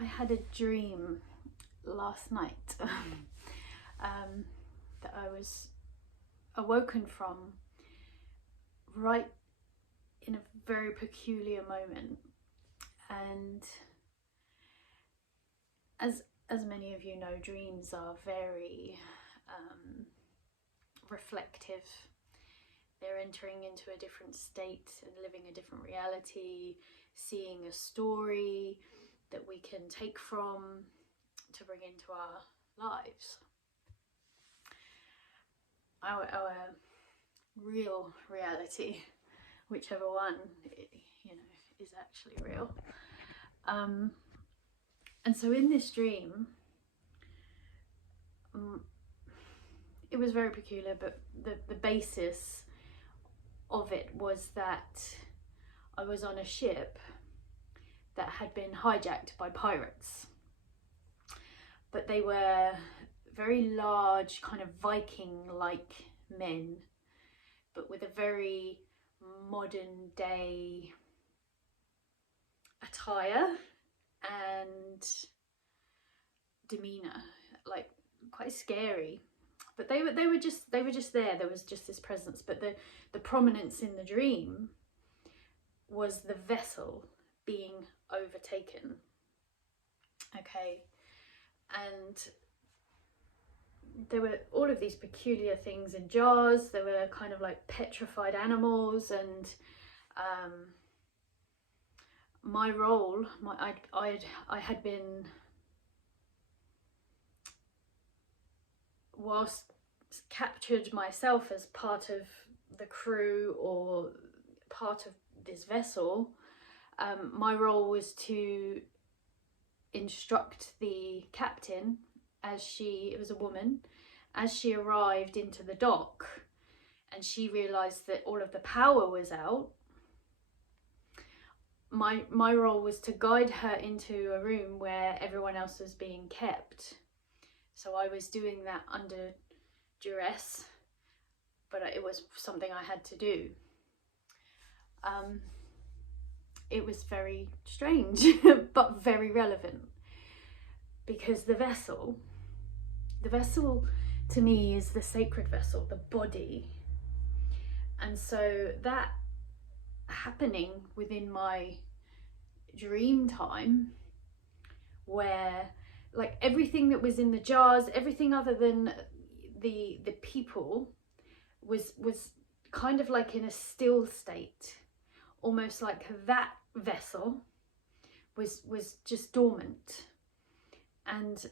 I had a dream last night that I was awoken from right in a very peculiar moment. And as many of you know, dreams are very reflective. They're entering into a different state and living a different reality, seeing a story that we can take from to bring into our lives. Our real reality, whichever one is actually real. And so in this dream, it was very peculiar, but the basis of it was that I was on a ship that had been hijacked by pirates. But they were very large, kind of Viking-like men, but with a very modern day attire and demeanor, like quite scary. But they were just there. There was just this presence. But the prominence in the dream was the vessel being overtaken. Okay. And there were all of these peculiar things in jars. There were kind of like petrified animals, and my role, I had been, whilst captured myself as part of the crew or part of this vessel, my role was to instruct the captain it was a woman, as she arrived into the dock and she realized that all of the power was out. My role was to guide her into a room where everyone else was being kept. So I was doing that under duress, but it was something I had to do. It was very strange, but very relevant, because the vessel to me is the sacred vessel, the body. And so that happening within my dream time, where like everything that was in the jars, everything other than the people was kind of like in a still state, almost like that vessel was just dormant. And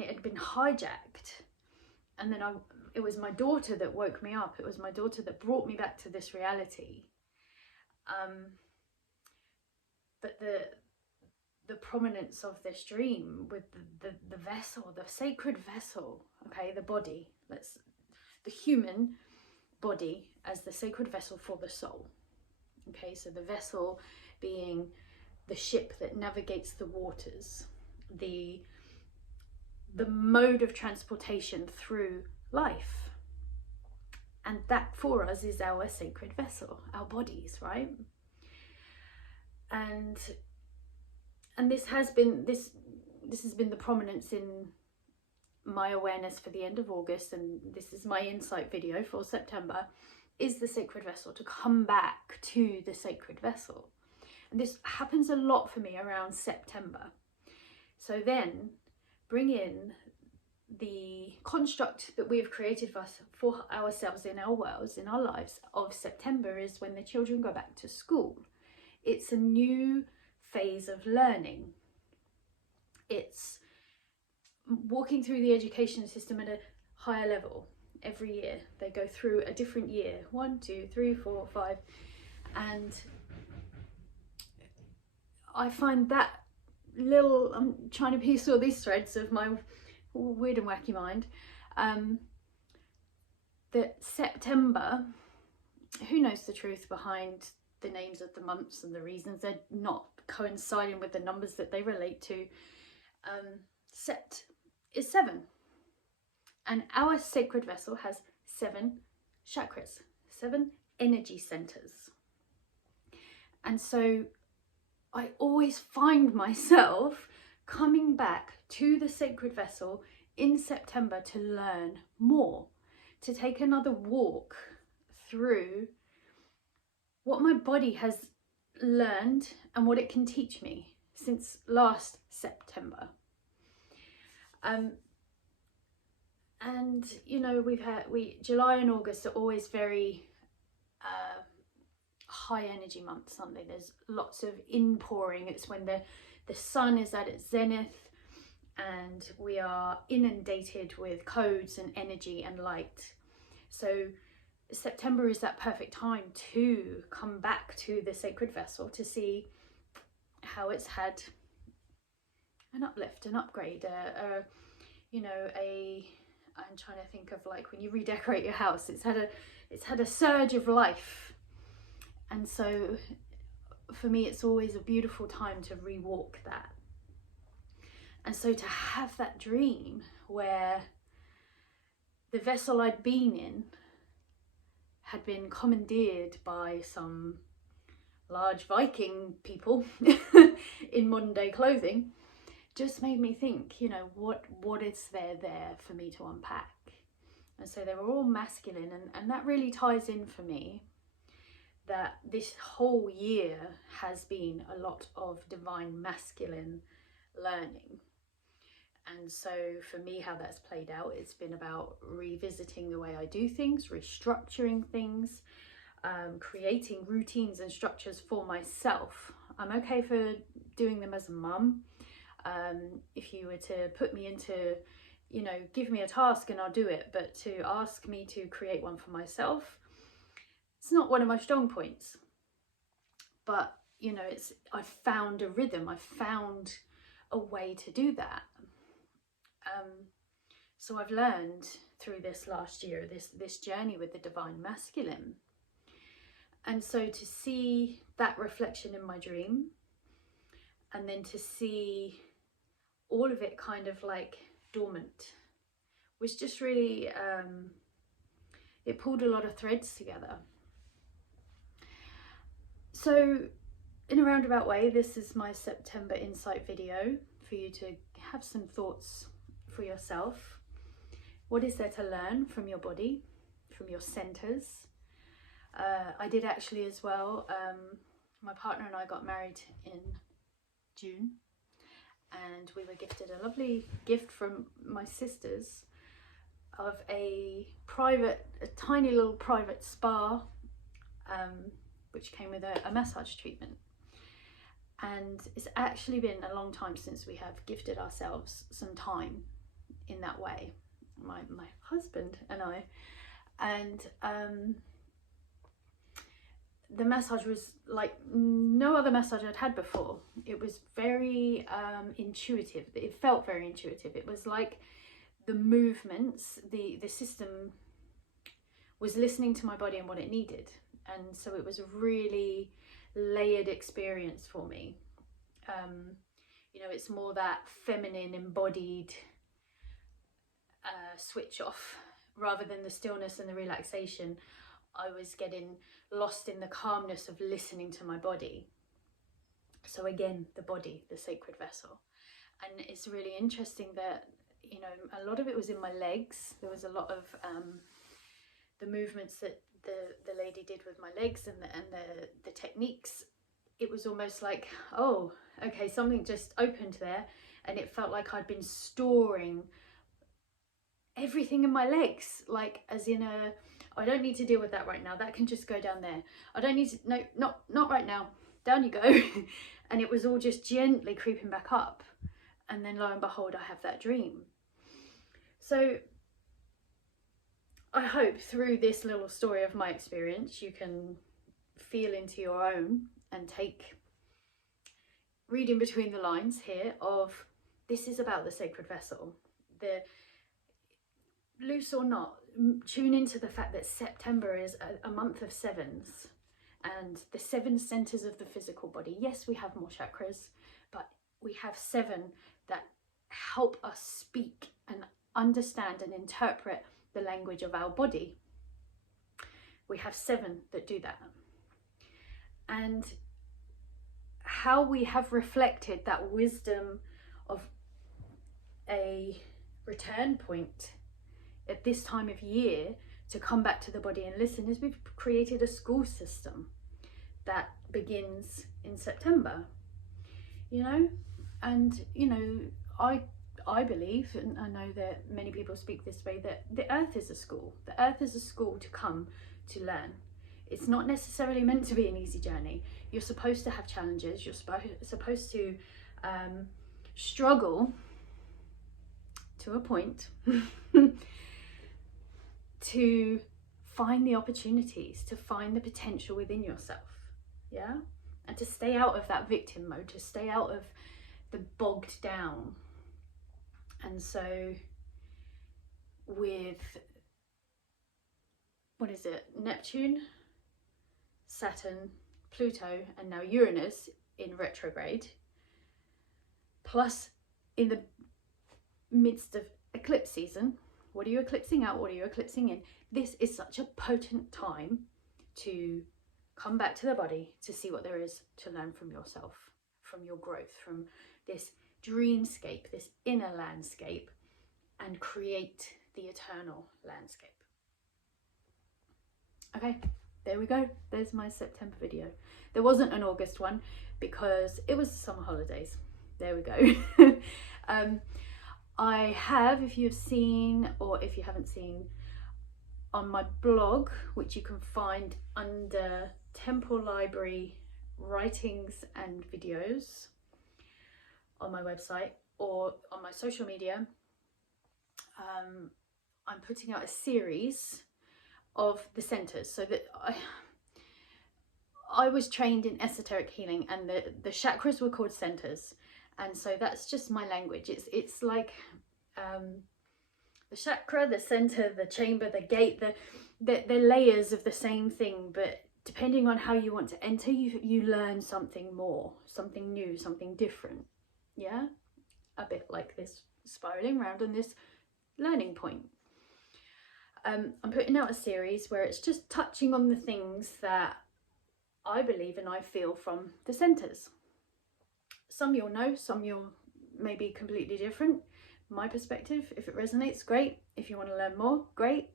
it had been hijacked, and then it was my daughter that woke me up. It was my daughter that brought me back to this reality. But the prominence of this dream with the vessel, the sacred vessel, okay, the body, the human body as the sacred vessel for the soul. Okay, so the vessel being the ship that navigates the waters, the mode of transportation through life. And that for us is our sacred vessel, our bodies, right? And this has been the prominence in my awareness for the end of August, and this is my insight video for September, is the sacred vessel, to come back to the sacred vessel. And this happens a lot for me around September. So then bring in the construct that we have created for ourselves in our worlds, in our lives, of September is when the children go back to school. It's a new phase of learning. It's walking through the education system at a higher level. Every year they go through a different year, 1, 2, 3, 4, 5, and I find that little, I'm trying to piece all these threads of my weird and wacky mind, that September, who knows the truth behind the names of the months and the reasons they're not coinciding with the numbers that they relate to. Sept is 7, and our sacred vessel has 7 chakras, 7 energy centers. And so I always find myself coming back to the sacred vessel in September to learn more, to take another walk through what my body has learned and what it can teach me since last September. And you know, July and August are always very high energy months, aren't they? There's lots of inpouring. It's when the sun is at its zenith and we are inundated with codes and energy and light. So September is that perfect time to come back to the sacred vessel to see how it's had an uplift, an upgrade, I'm trying to think of, like, when you redecorate your house, it's had a surge of life. And so for me, it's always a beautiful time to rewalk that. And so to have that dream where the vessel I'd been in had been commandeered by some large Viking people in modern day clothing, just made me think, you know, what is there for me to unpack? And so they were all masculine, and that really ties in for me that this whole year has been a lot of divine masculine learning. And so for me, how that's played out, it's been about revisiting the way I do things, restructuring things, creating routines and structures for myself. I'm okay for doing them as a mum. If you were to put me into, you know, give me a task and I'll do it, but to ask me to create one for myself, it's not one of my strong points. But, you know, I've found a rhythm, I've found a way to do that. So I've learned through this last year, this journey with the divine masculine. And so to see that reflection in my dream, and then to see all of it kind of like dormant, was just really, it pulled a lot of threads together. So in a roundabout way, this is my September insight video for you to have some thoughts for yourself. What is there to learn from your body, from your centers? I did actually as well, my partner and I got married in June, and we were gifted a lovely gift from my sisters of a tiny little private spa, which came with a massage treatment. And it's actually been a long time since we have gifted ourselves some time in that way, my husband and I. And the massage was like no other massage I'd had before. It was very intuitive. It felt very intuitive. It was like the movements, the system was listening to my body and what it needed. And so it was a really layered experience for me. You know, it's more that feminine embodied switch off rather than the stillness and the relaxation. I was getting lost in the calmness of listening to my body. So again, the body, the sacred vessel. And it's really interesting that, you know, a lot of it was in my legs. There was a lot of the movements that the lady did with my legs and the techniques. It was almost like, oh, okay, something just opened there, and it felt like I'd been storing everything in my legs, like as in I don't need to deal with that right now, that can just go down there. I don't need to, no, not right now, down you go. And it was all just gently creeping back up, and then lo and behold, I have that dream. So I hope through this little story of my experience you can feel into your own and read in between the lines here of, this is about the sacred vessel. The loose or not, tune into the fact that September is a month of sevens, and the 7 centers of the physical body. Yes, we have more chakras, but we have 7 that help us speak and understand and interpret the language of our body. We have 7 that do that. And how we have reflected that wisdom of a return point at this time of year to come back to the body and listen is we've created a school system that begins in September, you know. And you know, I believe, and I know that many people speak this way, that the earth is a school. The earth is a school to come to learn. It's not necessarily meant to be an easy journey. You're supposed to have challenges. You're supposed to struggle to a point to find the opportunities, to find the potential within yourself, yeah? And to stay out of that victim mode, to stay out of the bogged down. And so with, what is it, Neptune, Saturn, Pluto, and now Uranus in retrograde, plus in the midst of eclipse season, what are you eclipsing out, what are you eclipsing in? This is such a potent time to come back to the body, to see what there is to learn from yourself, from your growth, from this dreamscape, this inner landscape, and create the eternal landscape. Okay, there we go. There's my September video. There wasn't an August one because it was the summer holidays. There we go. I have, if you've seen or if you haven't seen, on my blog, which you can find under Temple Library writings and videos on my website or on my social media, I'm putting out a series of the centers. So that I was trained in esoteric healing, and the chakras were called centers, and so that's just my language. It's like the chakra, the center, the chamber, the gate, the layers of the same thing, but depending on how you want to enter, you learn something more, something new, something different. Yeah, a bit like this spiraling around on this learning point. I'm putting out a series where it's just touching on the things that I believe and I feel from the centers. Some you'll know, some you'll maybe completely different. My perspective, if it resonates, great. If you want to learn more, great.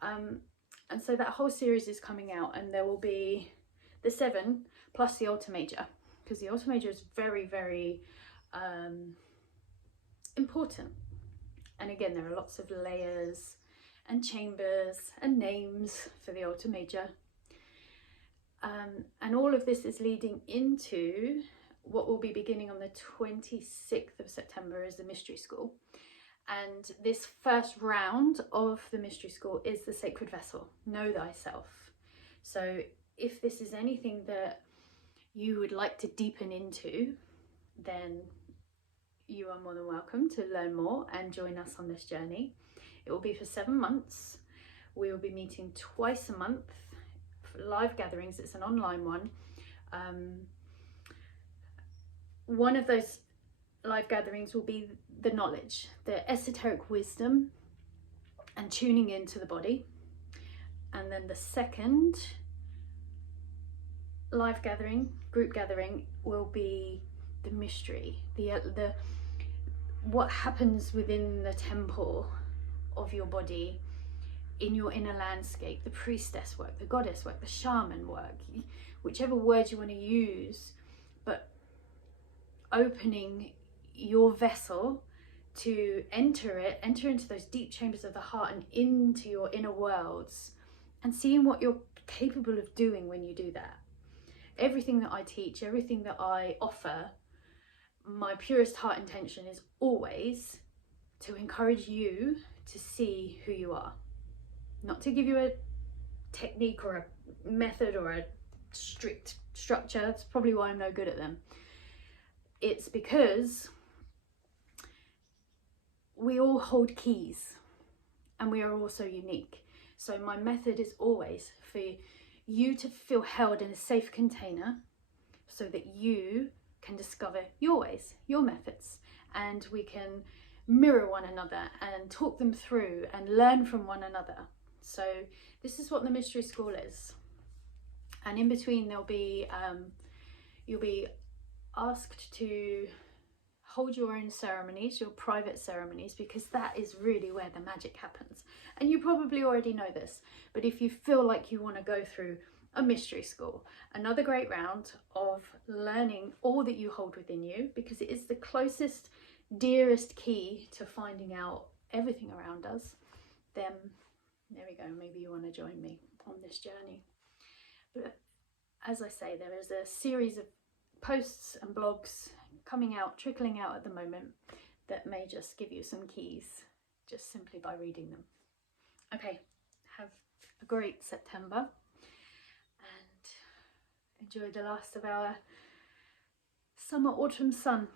And so that whole series is coming out, and there will be the 7 plus the Alta Major, because the Alta Major is very, very important. And again, there are lots of layers and chambers and names for the Alta Major. And all of this is leading into what will be beginning on the 26th of September is the Mystery School. And this first round of the Mystery School is the Sacred Vessel, Know Thyself. So if this is anything that you would like to deepen into, then you are more than welcome to learn more and join us on this journey. It will be for 7 months. We will be meeting twice a month for live gatherings. It's an online one. One of those live gatherings will be the knowledge, the esoteric wisdom and tuning into the body. And then the second live gathering, group gathering, will be the mystery, the what happens within the temple of your body, in your inner landscape, the priestess work, the goddess work, the shaman work, whichever word you want to use, but opening your vessel to enter into those deep chambers of the heart and into your inner worlds, and seeing what you're capable of doing when you do that. Everything that I teach, everything that I offer, my purest heart intention is always to encourage you to see who you are. Not to give you a technique or a method or a strict structure. That's probably why I'm no good at them. It's because we all hold keys and we are all so unique. So my method is always for you to feel held in a safe container so that you can discover your ways, your methods, and we can mirror one another and talk them through and learn from one another. So this is what the Mystery School is. And in between there'll be, you'll be asked to hold your own ceremonies, your private ceremonies, because that is really where the magic happens. And you probably already know this, but if you feel like you want to go through a mystery school, another great round of learning all that you hold within you, because it is the closest, dearest key to finding out everything around us, then there we go, maybe you want to join me on this journey. But as I say, there is a series of posts and blogs coming out, trickling out at the moment, that may just give you some keys just simply by reading them. Okay, have a great September and enjoy the last of our summer autumn sun.